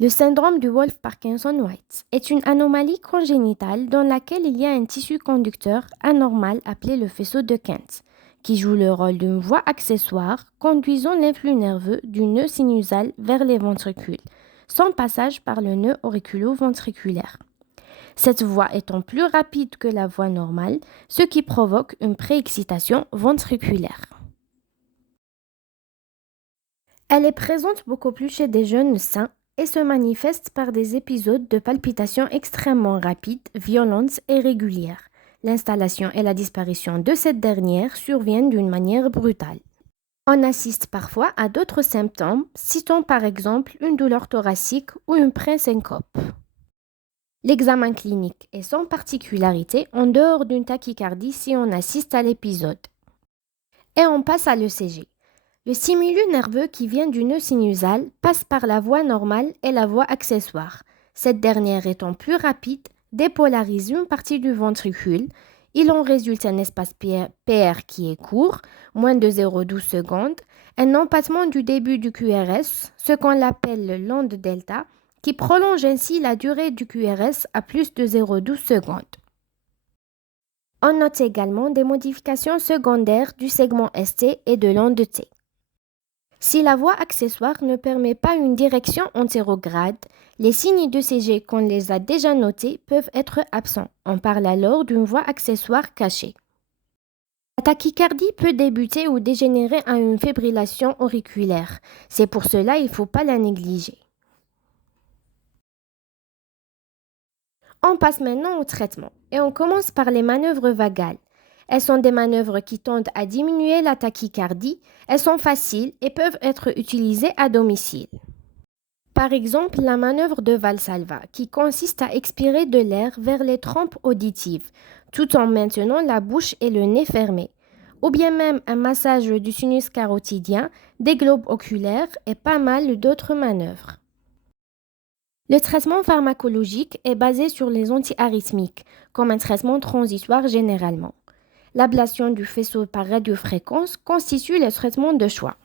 Le syndrome du Wolff-Parkinson-White est une anomalie congénitale dans laquelle il y a un tissu conducteur anormal appelé le faisceau de Kent, qui joue le rôle d'une voie accessoire conduisant l'influx nerveux du nœud sinusal vers les ventricules, sans passage par le nœud auriculo-ventriculaire. Cette voie étant plus rapide que la voie normale, ce qui provoque une préexcitation ventriculaire. Elle est présente beaucoup plus chez des jeunes sains et se manifeste par des épisodes de palpitations extrêmement rapides, violentes et régulières. L'installation et la disparition de cette dernière surviennent d'une manière brutale. On assiste parfois à d'autres symptômes, citant par exemple une douleur thoracique ou une pré-syncope. L'examen clinique est sans particularité en dehors d'une tachycardie si on assiste à l'épisode. Et on passe à l'ECG. Le stimulus nerveux qui vient du nœud sinusal passe par la voie normale et la voie accessoire. Cette dernière étant plus rapide, dépolarise une partie du ventricule. Il en résulte un espace PR qui est court, moins de 0,12 secondes, un empattement du début du QRS, ce qu'on appelle l'onde delta, qui prolonge ainsi la durée du QRS à plus de 0,12 secondes. On note également des modifications secondaires du segment ST et de l'onde T. Si la voie accessoire ne permet pas une direction antérograde, les signes d'ECG qu'on les a déjà notés peuvent être absents. On parle alors d'une voie accessoire cachée. La tachycardie peut débuter ou dégénérer en une fibrillation auriculaire. C'est pour cela il ne faut pas la négliger. On passe maintenant au traitement et on commence par les manœuvres vagales. Elles sont des manœuvres qui tendent à diminuer la tachycardie, elles sont faciles et peuvent être utilisées à domicile. Par exemple, la manœuvre de Valsalva, qui consiste à expirer de l'air vers les trompes auditives, tout en maintenant la bouche et le nez fermés. Ou bien même un massage du sinus carotidien, des globes oculaires et pas mal d'autres manœuvres. Le traitement pharmacologique est basé sur les antiarythmiques, comme un traitement transitoire généralement. L'ablation du faisceau par radiofréquence constitue le traitement de choix.